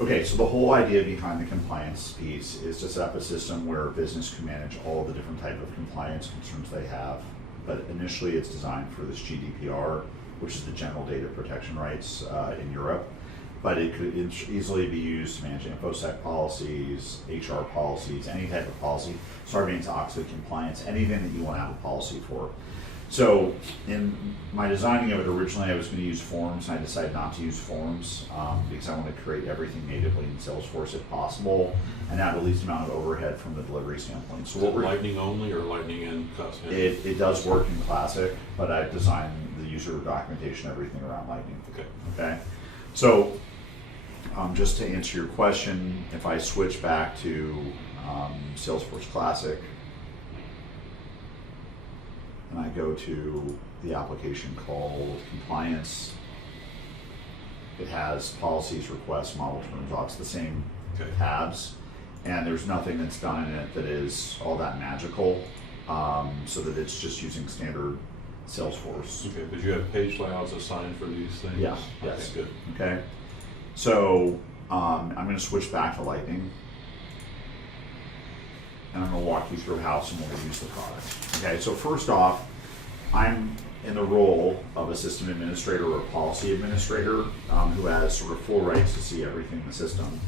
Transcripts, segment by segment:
Okay, so the whole idea behind the compliance piece is to set up a system where a business can manage all the different type of compliance concerns they have. But initially it's designed for this GDPR, which is the General Data Protection Rights in Europe. But it could easily be used to manage InfoSec policies, HR policies, any type of policy, Sarbanes-Oxley compliance, anything that you want to have a policy for. So in my designing of it originally, I was going to use forms, and I decided not to use forms because I want to create everything natively in Salesforce if possible, and have the least amount of overhead from the delivery standpoint. So what we're Lightning only or Lightning and custom? it does work in Classic, but I've designed the user documentation, everything around Lightning. Okay. Okay. So just to answer your question, if I switch back to Salesforce Classic, and I go to the application called Compliance, it has policies, requests, model terms, all it's the same tabs, and there's nothing that's done in it that is all that magical, so that it's just using standard Salesforce. Okay, but you have page layouts assigned for these things? Yeah, yes. Okay, good. Okay, so I'm going to switch back to Lightning, and I'm going to walk you through how someone would use the product. Okay, so first off, I'm in the role of a system administrator or a policy administrator who has sort of full rights to see everything in the system.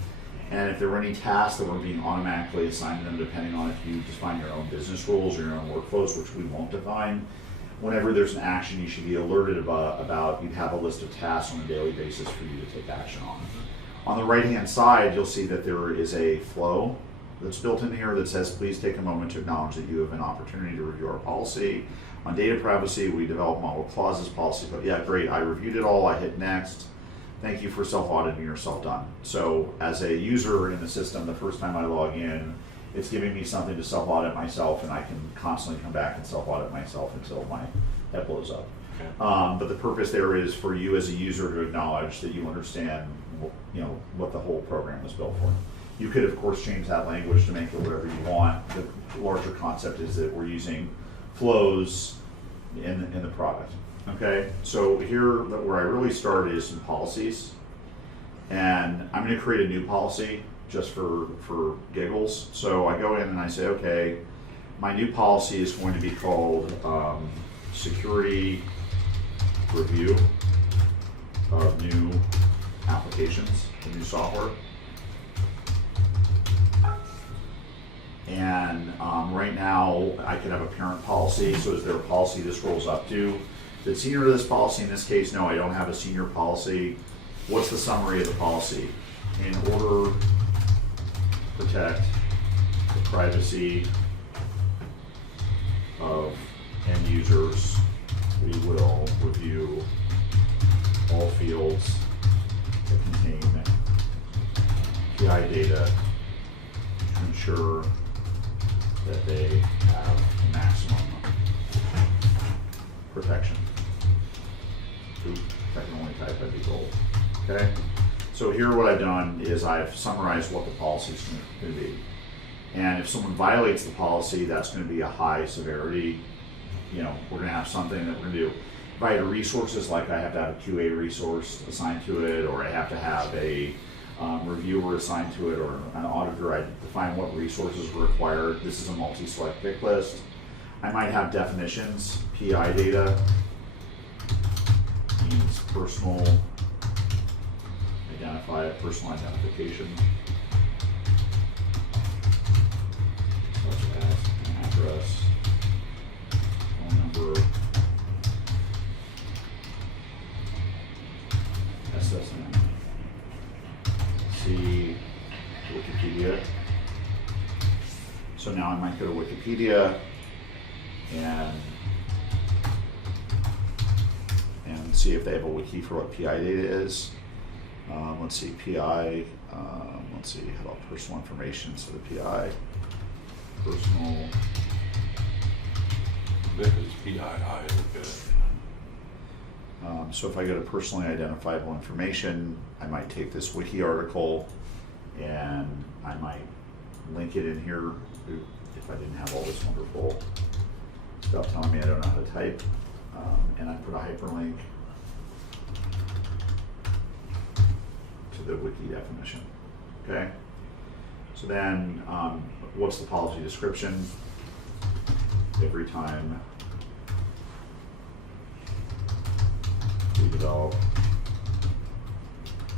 And if there were any tasks that were being automatically assigned to them, depending on if you define your own business rules or your own workflows, which we won't define, whenever there's an action you should be alerted about, you'd have a list of tasks on a daily basis for you to take action on. On the right-hand side, you'll see that there is a flow that's built in here that says, please take a moment to acknowledge that you have an opportunity to review our policy. On data privacy, we develop model clauses policy, but yeah, great, I reviewed it all, I hit next. Thank you for self-auditing yourself, done. So as a user in the system, the first time I log in, it's giving me something to self-audit myself, and I can constantly come back and self-audit myself until my head blows up. Okay. But the purpose there is for you as a user to acknowledge that you understand, what the whole program was built for. You could, of course, change that language to make it whatever you want. The larger concept is that we're using flows in the product. Okay, so here where I really started is some policies, and I'm going to create a new policy just for giggles. So I go in and I say, okay, my new policy is going to be called security review of new applications, new software. And right now I could have a parent policy, so is there a policy this rolls up to? The senior to this policy, in this case, no, I don't have a senior policy. What's the summary of the policy? In order to protect the privacy of end users, we will review all fields that contain PI data to ensure that they have maximum protection. If I can only type, that'd be gold. Okay? So here what I've done is I've summarized what the policy is going to be. And if someone violates the policy, that's going to be a high severity. We're going to have something that we're going to do. If I had resources, like I have to have a QA resource assigned to it, or I have to have a reviewer assigned to it, or an auditor, I define what resources are required. This is a multi-select pick list. I might have definitions. PI data means personal identification, such as an address, phone number, SSN. C, Wikipedia. So now I might go to Wikipedia and see if they have a wiki for what PI data is. Let's see, PI, let's see, how about personal information? So the PI, personal. This is PII, okay. So if I go to personally identifiable information, I might take this wiki article and I might link it in here if I didn't have all this wonderful stuff telling me I don't know how to type. And I put a hyperlink to the wiki definition. Okay? So then, what's the policy description? Every time we develop,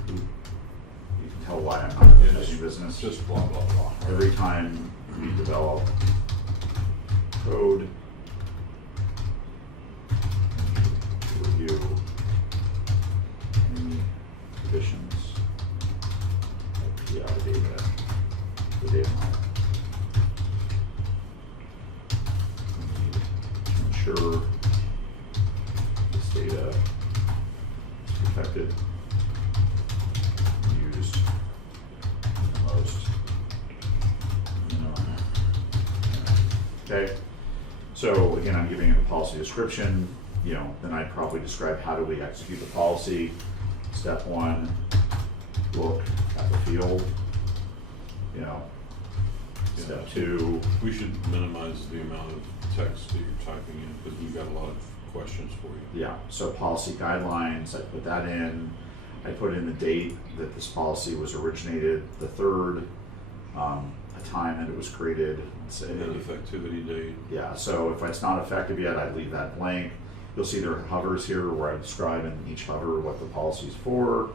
you can tell why I'm not in It's any business. just blah, blah, blah. Every time we develop code, review any conditions of PI data, the data model. We need to ensure this data is protected, and used in the most minimum. Okay, so again, I'm giving it a policy description. You know, then I'd probably describe how do we execute the policy. Step one, look at the field. You know, Yeah. step two, We should minimize the amount of text that you're typing in, because we've got a lot of questions for you. yeah, so policy guidelines, I put that in. I put in the date that this policy was originated, the third, a time that it was created, let's say. And then effectivity date. Yeah, so if it's not effective yet, I'd leave that blank. You'll see there are hovers here where I describe in each hover what the policy's for.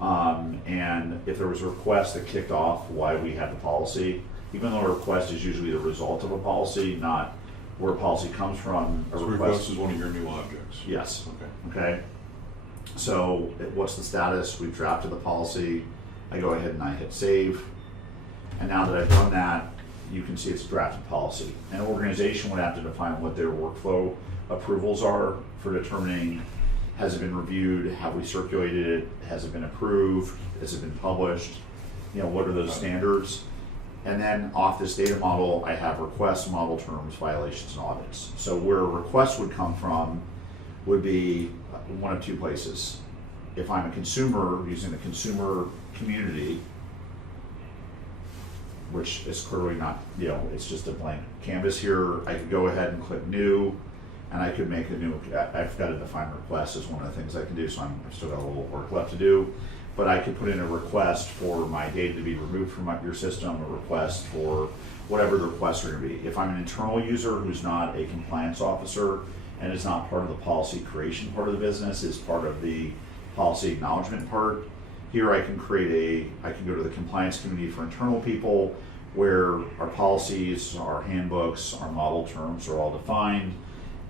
And if there was a request that kicked off why we had the policy, even though a request is usually the result of a policy, not where a policy comes from, a So request is one of your new objects. Yes. Okay. Okay. So what's the status? We've drafted the policy. I go ahead and I hit save. And now that I've done that, you can see it's a drafted policy. An organization would have to define what their workflow approvals are for determining, has it been reviewed, have we circulated it, has it been approved, has it been published, you know, what are those standards? And then off this data model, I have requests, model terms, violations, and audits. So where a request would come from would be one of two places. If I'm a consumer using the consumer community, which is clearly not, you know, it's just a blank canvas here, I could go ahead and click new, and I could make a new, I've got to define request as one of the things I can do, so I've still got a little work left to do. But I could put in a request for my data to be removed from your system, a request for whatever the requests are going to be. If I'm an internal user who's not a compliance officer and is not part of the policy creation part of the business, is part of the policy acknowledgement part, here I can create I can go to the compliance committee for internal people where our policies, our handbooks, our model terms are all defined,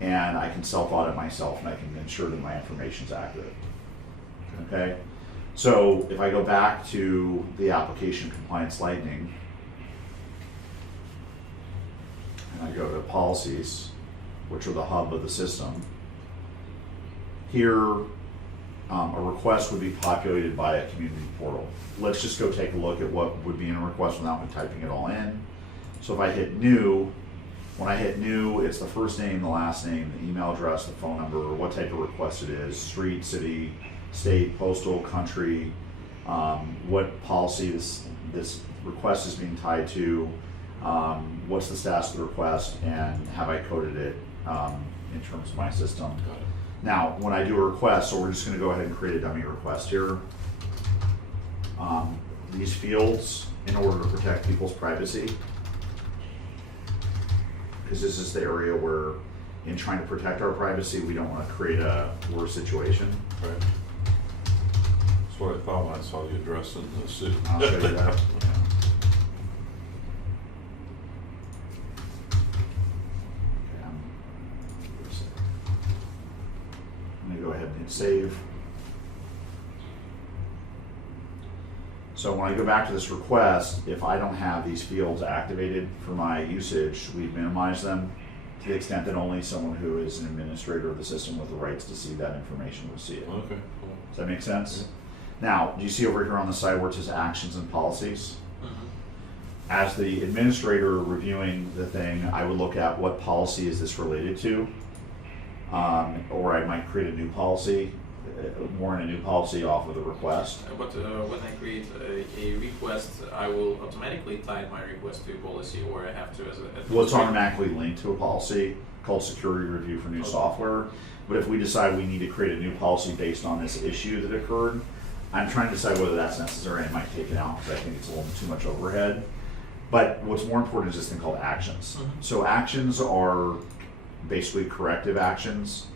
and I can self-audit myself and I can ensure that my information is accurate. Okay? So if I go back to the application compliance lightning, and I go to policies, which are the hub of the system, here a request would be populated by a community portal. Let's just go take a look at what would be in a request without me typing it all in. So if I hit new, when I hit new, it's the first name, the last name, the email address, the phone number, what type of request it is, street, city, state, postal, country, what policy this request is being tied to, what's the status of the request, and have I coded it in terms of my system. Got it. Now, when I do a request, so we're just going to go ahead and create a dummy request here. These fields, in order to protect people's privacy, because this is the area where, in trying to protect our privacy, we don't want to create a worse situation. Right. That's what I thought when I saw the address in the city. I'll show you that. Yeah. I'm going to go ahead and hit save. So when I go back to this request, if I don't have these fields activated for my usage, we minimize them to the extent that only someone who is an administrator of the system with the rights to see that information will see it. Okay, cool. Does that make sense? Now, do you see over here on the side where it says actions and policies? As the administrator reviewing the thing, I would look at what policy is this related to, or I might create a new policy, warrant a new policy off of the request. But when I create a request, I will automatically tie my request to a policy, or I have to as a... Well, it's automatically linked to a policy called security review for new software. But if we decide we need to create a new policy based on this issue that occurred, I'm trying to decide whether that's necessary. I might take it out because I think it's a little too much overhead. But what's more important is this thing called actions. So actions are basically corrective actions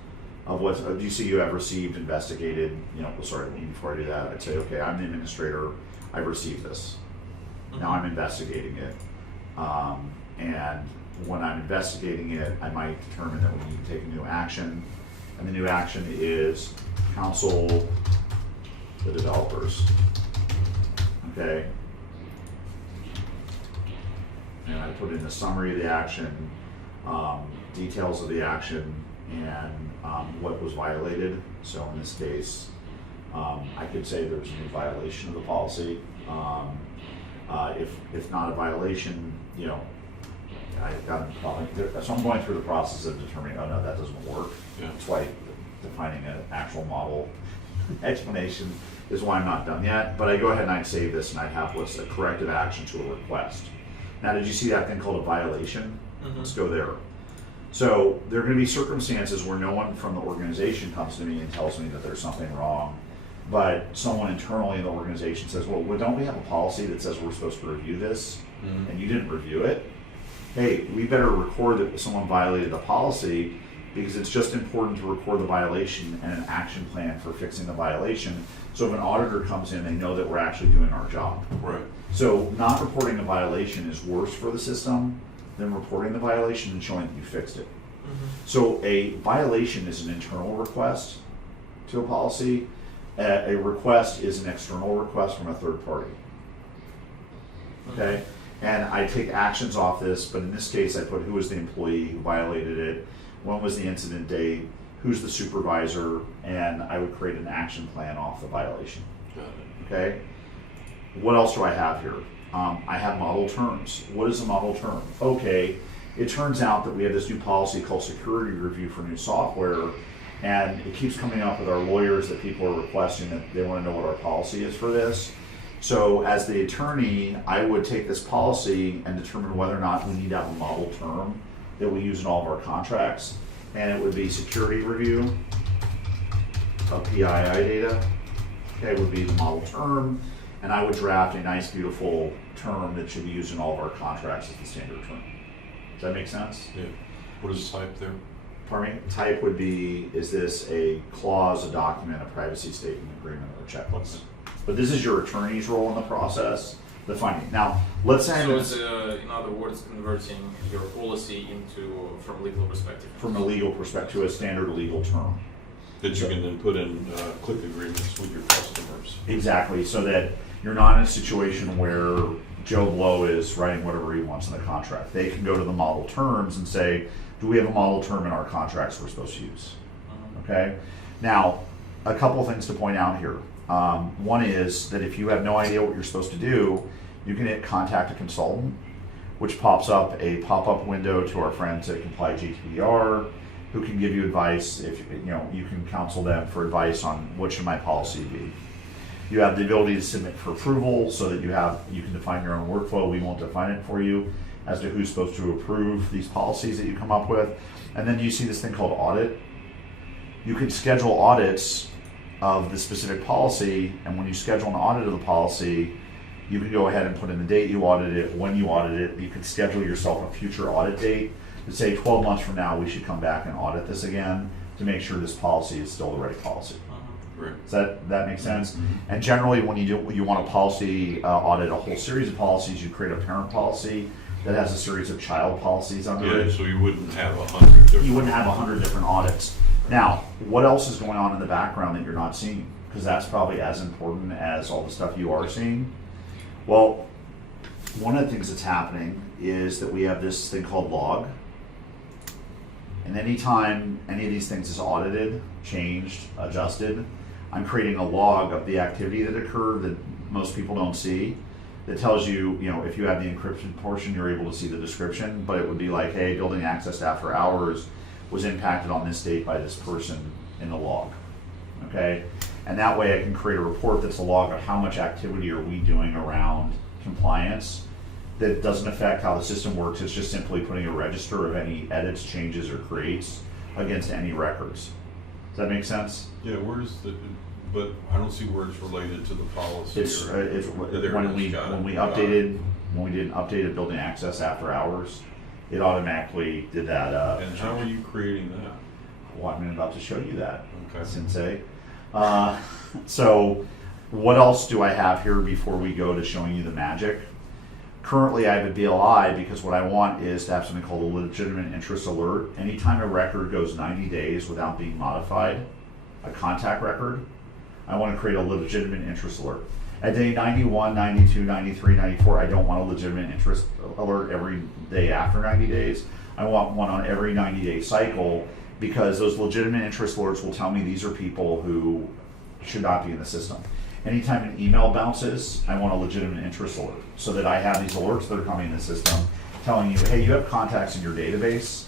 of what you see you have received, investigated, sorry, before I do that, I'd say, okay, I'm the administrator, I've received this. Now I'm investigating it. And when I'm investigating it, I might determine that we need to take a new action. And the new action is counsel the developers. Okay? And I put in the summary of the action, details of the action, and what was violated. So in this case, I could say there's a new violation of the policy. If not a violation, I've gotten probably, so I'm going through the process of determining, oh no, that doesn't work. Yeah. That's why defining an actual model explanation is why I'm not done yet. But I go ahead and I save this and I have what's a corrective action to a request. Now, did you see that thing called a violation? Let's go there. So there are going to be circumstances where no one from the organization comes to me and tells me that there's something wrong, but someone internally in the organization says, well, don't we have a policy that says we're supposed to review this, and you didn't review it? Hey, we better record that someone violated the policy, because it's just important to record the violation and an action plan for fixing the violation. So if an auditor comes in, they know that we're actually doing our job. Right. So not reporting a violation is worse for the system than reporting the violation and showing that you fixed it. So a violation is an internal request to a policy. A request is an external request from a third party. Okay? And I take actions off this, but in this case I put who was the employee who violated it, when was the incident date, who's the supervisor, and I would create an action plan off the violation. Got it. Okay? What else do I have here? I have model terms. What is a model term? Okay, it turns out that we have this new policy called security review for new software, and it keeps coming up with our lawyers that people are requesting that they want to know what our policy is for this. So as the attorney, I would take this policy and determine whether or not we need to have a model term that we use in all of our contracts, and it would be security review of PII data. Okay, would be the model term, and I would draft a nice, beautiful term that should be used in all of our contracts as the standard term. Does that make sense? Yeah. What is type there? Pardon me? Type would be, is this a clause, a document, a privacy statement, agreement, or checklist? But this is your attorney's role in the process, the finding. Now, let's say so it's in other words, converting your policy into, from a legal perspective. from a legal perspective, to a standard legal term. That you can then put in click agreements with your customers. Exactly, so that you're not in a situation where Joe Blow is writing whatever he wants in the contract. They can go to the model terms and say, do we have a model term in our contracts we're supposed to use? Okay? Now, a couple things to point out here. One is that if you have no idea what you're supposed to do, you can hit contact a consultant, which pops up a pop-up window to our friends at Comply Gdpr, who can give you advice. If you can counsel them for advice on what should my policy be. You have the ability to submit for approval, so that you can define your own workflow. We won't define it for you as to who's supposed to approve these policies that you come up with. And then you see this thing called audit. You can schedule audits of the specific policy, and when you schedule an audit of the policy, you can go ahead and put in the date you audited it, when you audited it. You can schedule yourself a future audit date to say 12 months from now we should come back and audit this again to make sure this policy is still the right policy. Right. Does that make sense? And generally, when you want a policy audit, a whole series of policies, you create a parent policy that has a series of child policies under it. So you wouldn't have 100 different. You wouldn't have 100 different audits. Now, what else is going on in the background that you're not seeing? Because that's probably as important as all the stuff you are seeing. Well, one of the things that's happening is that we have this thing called log. And anytime any of these things is audited, changed, adjusted, I'm creating a log of the activity that occurred that most people don't see, that tells you, if you have the encryption portion, you're able to see the description, but it would be like, hey, building access after hours was impacted on this date by this person in the log, okay? And that way I can create a report that's a log of how much activity are we doing around compliance that doesn't affect how the system works. It's just simply putting a register of any edits, changes, or creates against any records. Does that make sense? Yeah, where's But I don't see where it's related to the policy. It's or- it's There when it we is, got it, when we got it. updated when we did an updated building access after hours, it automatically did that. And how are you creating that? Well, I'm about to show you that, Okay. Sensei. So, what else do I have here before we go to showing you the magic? Currently, I have a BLI because what I want is to have something called a legitimate interest alert. Anytime a record goes 90 days without being modified, a contact record, I want to create a legitimate interest alert. At day 91, 92, 93, 94, I don't want a legitimate interest alert every day after 90 days. I want one on every 90-day cycle because those legitimate interest alerts will tell me these are people who should not be in the system. Anytime an email bounces, I want a legitimate interest alert so that I have these alerts that are coming in the system telling you, hey, you have contacts in your database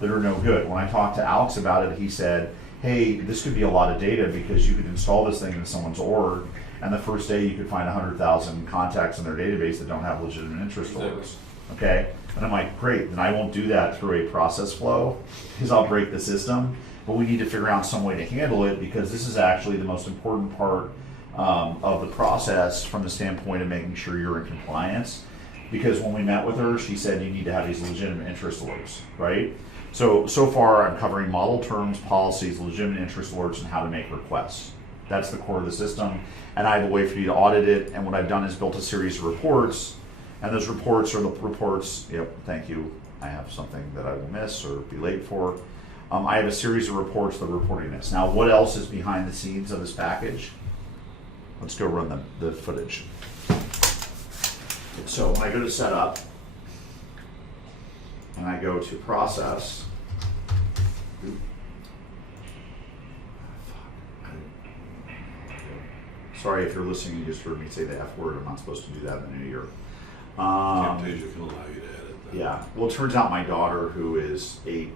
that are no good. When I talked to Alex about it, he said, hey, this could be a lot of data because you could install this thing in someone's org, and the first day you could find 100,000 contacts in their database that don't have legitimate interest alerts. Okay? And I'm like, great, then I won't do that through a process flow because I'll break the system. But we need to figure out some way to handle it because this is actually the most important part of the process from the standpoint of making sure you're in compliance. Because when we met with her, she said you need to have these legitimate interest alerts, right? So far I'm covering model terms, policies, legitimate interest alerts, and how to make requests. That's the core of the system. And I have a way for you to audit it. And what I've done is built a series of reports. And those reports are the reports, yep, thank you. I have something that I will miss or be late for. I have a series of reports that are reporting this. Now, what else is behind the scenes of this package? Let's go run the footage. So when I go to setup, and I go to process, sorry if you're listening, you just heard me say the F word. I'm not supposed to do that in the new year. Camtasia can allow you to edit that. Yeah. Well, it turns out my daughter, who is 8,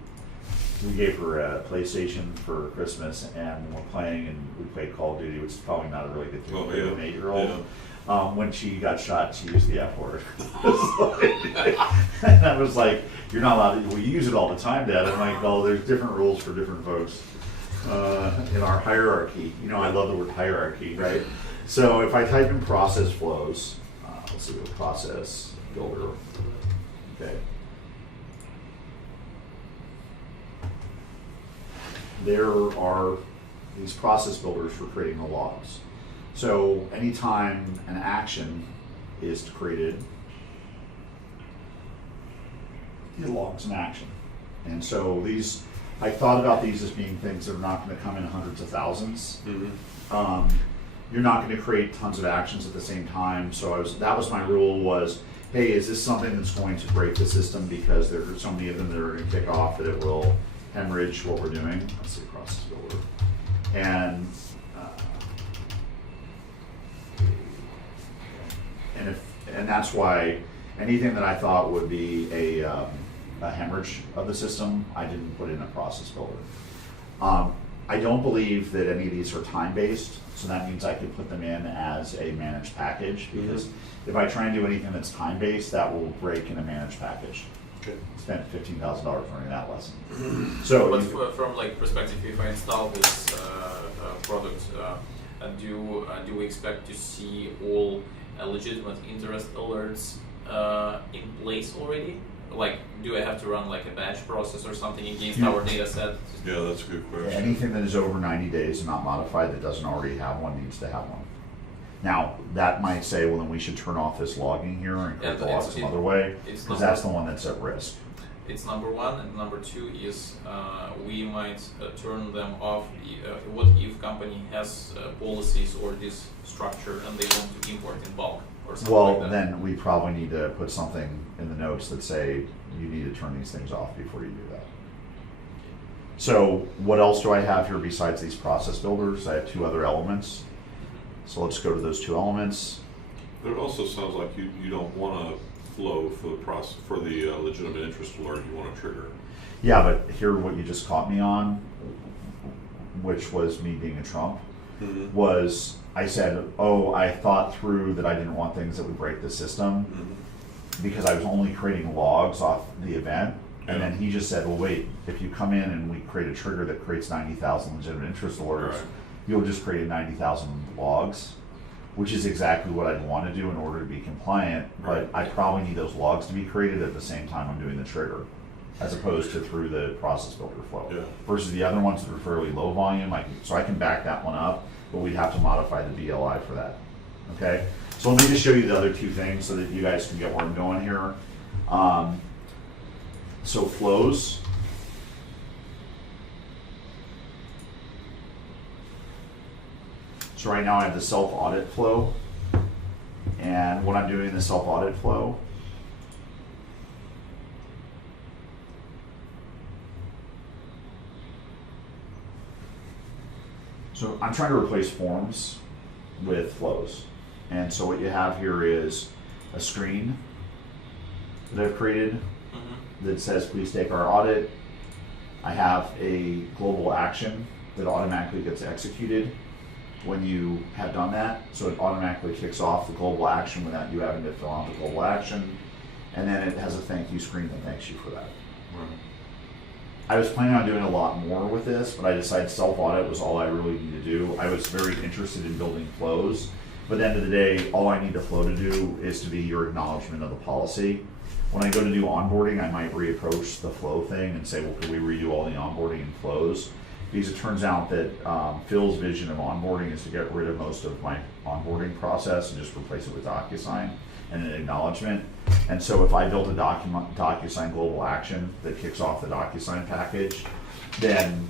we gave her a PlayStation for Christmas, and we're playing, and we played Call of Duty, which is probably not a really good thing Oh, to do with yeah. an 8-year-old. Yeah. When she got shot, she used the F word. And I was like, you're not allowed to, well, you use it all the time, Dad. I'm like, well, there's different rules for different folks in our hierarchy. You know, I love the word hierarchy, right? So if I type in process flows, let's see what process builder, okay. There are these process builders for creating the logs. So anytime an action is created, it logs an action. And so these, I thought about these as being things that are not going to come in hundreds of thousands. Mm-hmm. You're not going to create tons of actions at the same time. So that was my rule was, hey, is this something that's going to break the system because there are so many of them that are going to kick off that it will hemorrhage what we're doing. Let's see, process builder. And that's why anything that I thought would be a hemorrhage of the system, I didn't put in a process builder. I don't believe that any of these are time-based, so that means I could put them in as a managed package, because if I try and do anything that's time-based, that will break in a managed package. Okay. Spent $15,000 learning that lesson. So, But from like perspective, if I install this product, do we expect to see all legitimate interest alerts in place already? Like, do I have to run like a batch process or something against our data set? Yeah, that's a good question. anything that is over 90 days and not modified that doesn't already have one needs to have one. Now, that might say, well, then we should turn off this logging here and create the log some other way, because that's the one that's at risk. It's number one, and number two is we might turn them off. What if company has policies or this structure and they want to import in bulk or something Well, like that? then we probably need to put something in the notes that say you need to turn these things off before you do that. So what else do I have here besides these process builders? I have 2 other elements. So let's go to those 2 elements. But it also sounds like you don't want to flow for the process for the legitimate interest alert. You want to trigger. Yeah, but here what you just caught me on, which was me being a Trump, was I said, oh, I thought through that I didn't want things that would break the system because I was only creating logs off the event. And then he just said, well, wait, if you come in and we create a trigger that creates 90,000 legitimate interest alerts, Right. you'll just create 90,000 logs, which is exactly what I'd want to do in order to be compliant, but I probably need those logs to be created at the same time I'm doing the trigger, as opposed to through the process builder flow. Yeah. Versus the other ones that are fairly low volume, so I can back that one up, but we'd have to modify the BLI for that. Okay? So let me just show you the other two things so that you guys can get where I'm going here. So flows. So right now I have the self-audit flow, and what I'm doing in the self-audit flow, so I'm trying to replace forms with flows. And so what you have here is a screen that I've created that says, please take our audit. I have a global action that automatically gets executed when you have done that. So it automatically kicks off the global action without you having to fill out the global action. And then it has a thank you screen that thanks you for that. Right. I was planning on doing a lot more with this, but I decided self-audit was all I really need to do. I was very interested in building flows, but at the end of the day, all I need the flow to do is to be your acknowledgement of the policy. When I go to do onboarding, I might reapproach the flow thing and say, well, could we redo all the onboarding and flows? Because it turns out that Phil's vision of onboarding is to get rid of most of my onboarding process and just replace it with DocuSign and an acknowledgement. And so if I build a DocuSign global action that kicks off the DocuSign package, then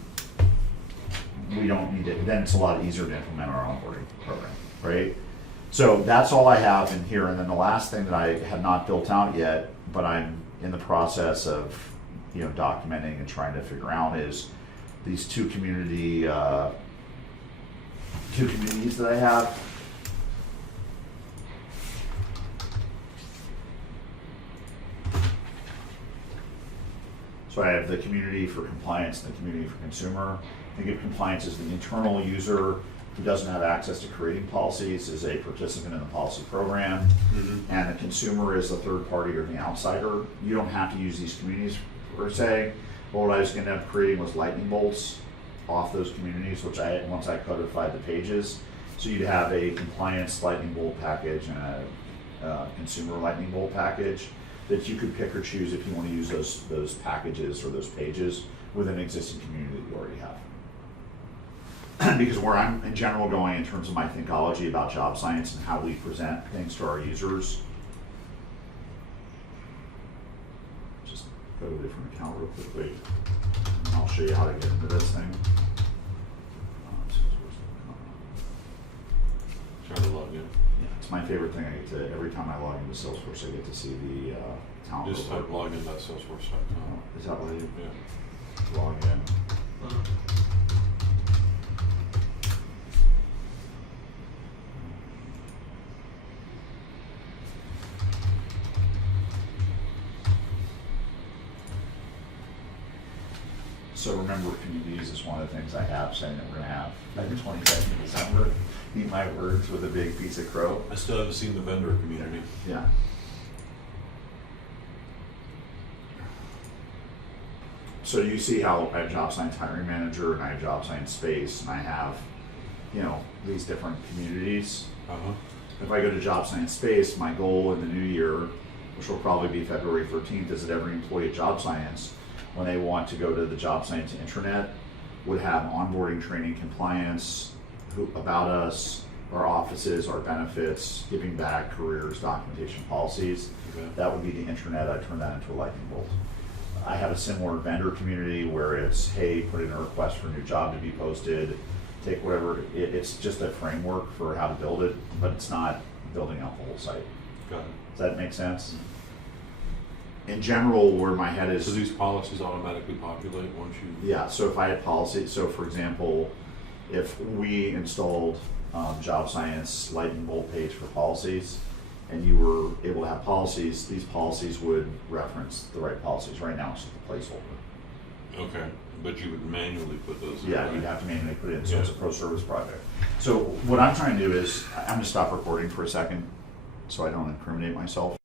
we don't need it. Then it's a lot easier to implement our onboarding program, right? So that's all I have in here. And then the last thing that I have not built out yet, but I'm in the process of, documenting and trying to figure out is these two communities that I have. So I have the community for compliance and the community for consumer. Think of compliance as the internal user who doesn't have access to creating policies, is a participant in the policy program, and the consumer is the third party or the outsider. You don't have to use these communities per se, but what I was going to end up creating was lightning bolts off those communities, which once I codified the pages. So you'd have a compliance lightning bolt package and a consumer lightning bolt package that you could pick or choose if you want to use those packages or those pages with an existing community that you already have. Because where I'm in general going in terms of my thinkology about job science and how we present things to our users, just go to a different account real quickly, and I'll show you how to get into this thing. Try to log in. Yeah, it's my favorite thing. I get to, every time I log into Salesforce, I get to see the talent Just report. type login.salesforce.com. Is that what you Yeah. log in? So remember, communities is one of the things I have saying that we're going to have like the 22nd of December. Eat my words with a big piece of crow. I still haven't seen the vendor community. Yeah. So you see how I have job science hiring manager and I have job science space and I have, these different communities. If I go to job science space, my goal in the new year, which will probably be February 13th, is that every employee at job science, when they want to go to the job science intranet, would have onboarding, training, compliance, about us, our offices, our benefits, giving back, careers, documentation, policies. Okay. That would be the intranet. I turn that into a lightning bolt. I have a similar vendor community where it's, hey, put in a request for a new job to be posted, take whatever, it's just a framework for how to build it, but it's not building out the whole site. Got it. Does that make sense? In general, where my head is. So these policies automatically populate once you. Yeah, so if I had policy, so for example, if we installed job science lightning bolt page for policies, and you were able to have policies, these policies would reference the right policies. Right now, it's just a placeholder. Okay, but you would manually put those in. Yeah, right? you'd have to manually put it in, so it's a Yeah. pro service project. So what I'm trying to do is, I'm gonna stop recording for a second, so I don't incriminate myself.